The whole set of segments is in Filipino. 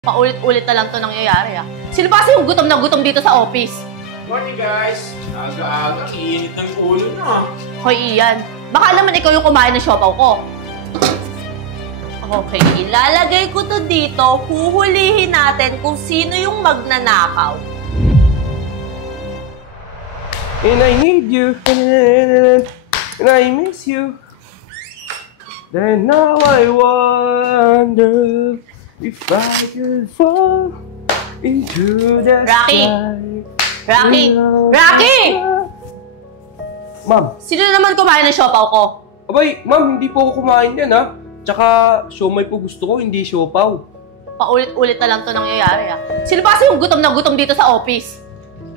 Paulit-ulit na lang to nangyayari Sino pa kasi yung gutom na gutom dito sa office? Morning guys! Aga-aga, iinit ng ulo na Hoy Ian, baka naman ikaw yung kumain ng siopaw ko. Okay, ilalagay ko to dito, huhulihin natin kung sino yung magnanakaw. And I need you, and I miss you. Then now I wonder if I could fall into the Rocky! sky. Rocky! Rocky! Ma'am. Sino naman kumain ng siopaw ko? Abay, ma'am, hindi po ako kumain yan Tsaka, siomay po gusto ko, hindi siopaw. Paulit-ulit na lang to nangyayari Sino pa kasi yung gutom na gutom dito sa office?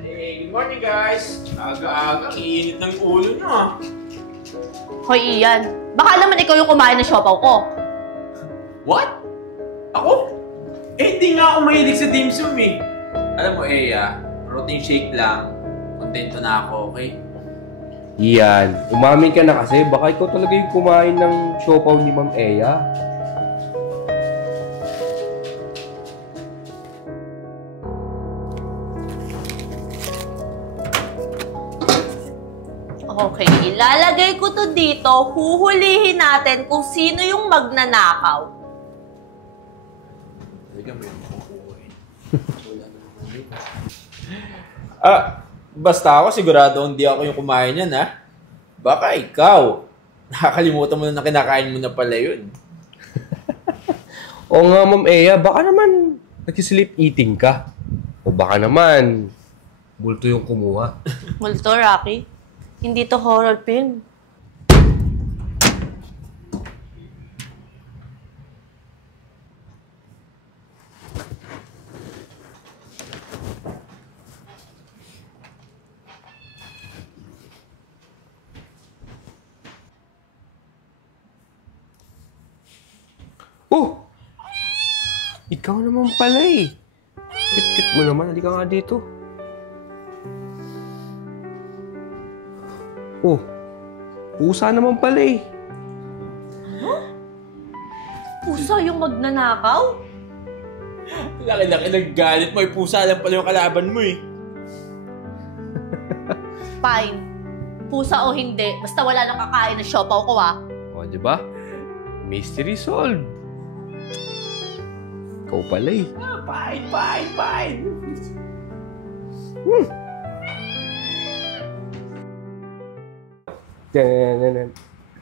Hey, good morning guys! Aga-aga, iinit ng ulo na Hoy Ian, baka naman ikaw yung kumain ng siopaw ko. What? Ako? Hindi nga ako mahilig sa dim sum Alam mo, protein shake lang. Kontento na ako, okay? Iyan, umamin ka na kasi. Baka ikaw talaga yung kumain ng siopaw ni Ma'am Eya. Okay, ilalagay ko to dito, huhulihin natin kung sino yung magnanakaw. Basta ako sigurado hindi ako yung kumain yan, Baka ikaw. Nakakalimutan mo na kinakain mo na pala yun. Oo nga, Ma'am Eya, baka naman nag-sleep eating ka. O baka naman, bulto yung kumuha. Multo, Rocky. Hindi to horror film. Oh! Ikaw naman pala Kit-kit mo naman. Halika nga dito. Oh, pusa naman pala Pusa yung magnanakaw? Laki-laki naggalit mo. Pusa lang pala yung kalaban mo Fine. Pusa o hindi, basta wala nang kakain ng siopaw ko O, diba? Mystery solved. Ikaw pala Fine.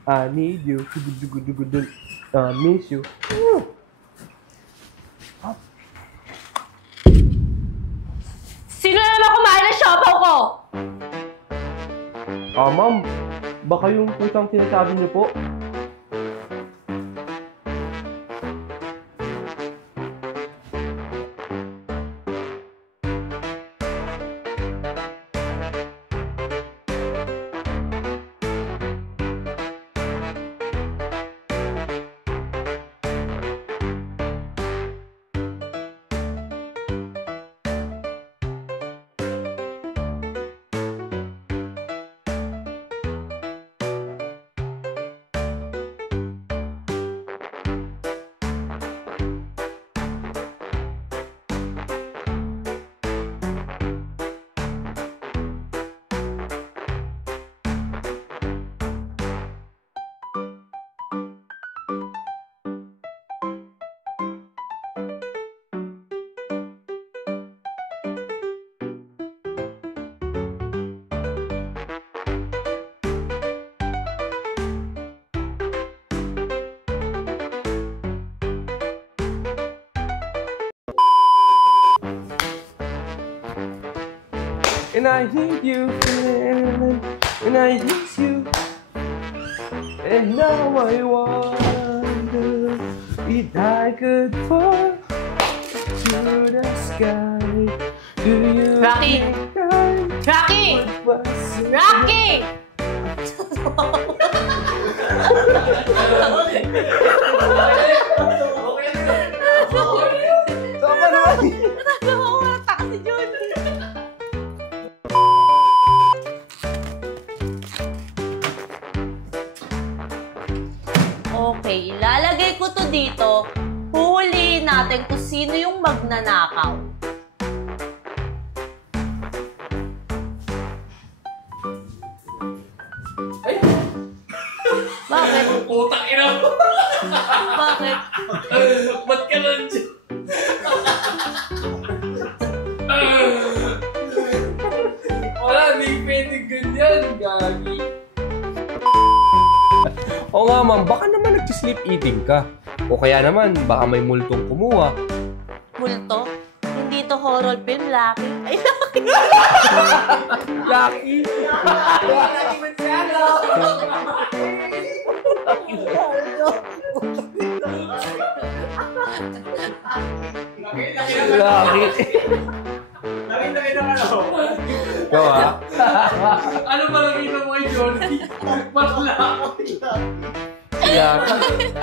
I need you. I miss you. Sino naman kumain ng siopaw ko? Ma'am, baka yung pusang sinasabi niyo po. And I need you, and I miss you. And now I wonder if I could fall to the sky. Do you Rocky! think I Rocky! was Rocky! Tama naman! Natatawa ko ng taxi, John. Okay, ilalagay ko to dito. Huhulihin natin kung sino sino yung magnanakaw. Ay! Bakit? Putang ina mo! Bakit? Ba't ka nandiyan? Wala, hindi pwedeng ganyan, gagi. Oo nga ma'am, baka naman nag-sleep eating ka. O kaya naman, baka may multong kumuha. Multo? Hindi to horror film, Lucky. Ay, Lucky! Lucky! Laki na ano? Ikaw ha? Ano ba lang ito mo kay Johnny? Bakla! Lucky!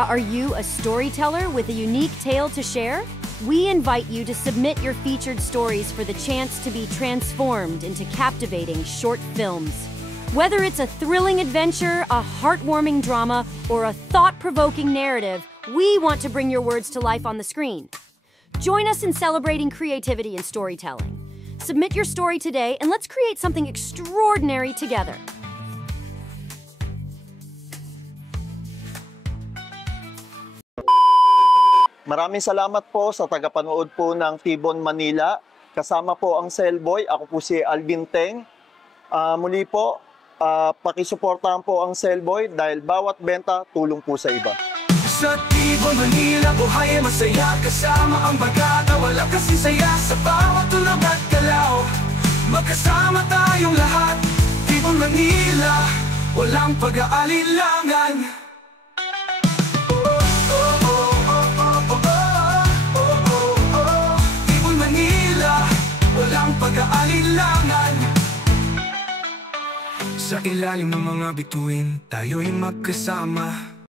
Are you a storyteller with a unique tale to share? We invite you to submit your featured stories for the chance to be transformed into captivating short films. Whether it's a thrilling adventure, a heartwarming drama, or a thought-provoking narrative, we want to bring your words to life on the screen. Join us in celebrating creativity and storytelling. Submit your story today and let's create something extraordinary together. Maraming salamat po sa tagapanood po ng Tibon Manila. Kasama po ang Cellboy. Ako po si Alvin Teng. Muli po, pakisuportahan po ang Cellboy dahil bawat benta tulong po sa iba. Sa Tibon Manila, buhay ay masaya. Kasama ang bagata, wala kasi saya. Sa bawat tulog at galaw, magkasama tayong lahat. Tibon Manila, walang pag-aalilangan. Pag-aalilangan. Sa ilalim ng mga bituin, tayo'y magkasama.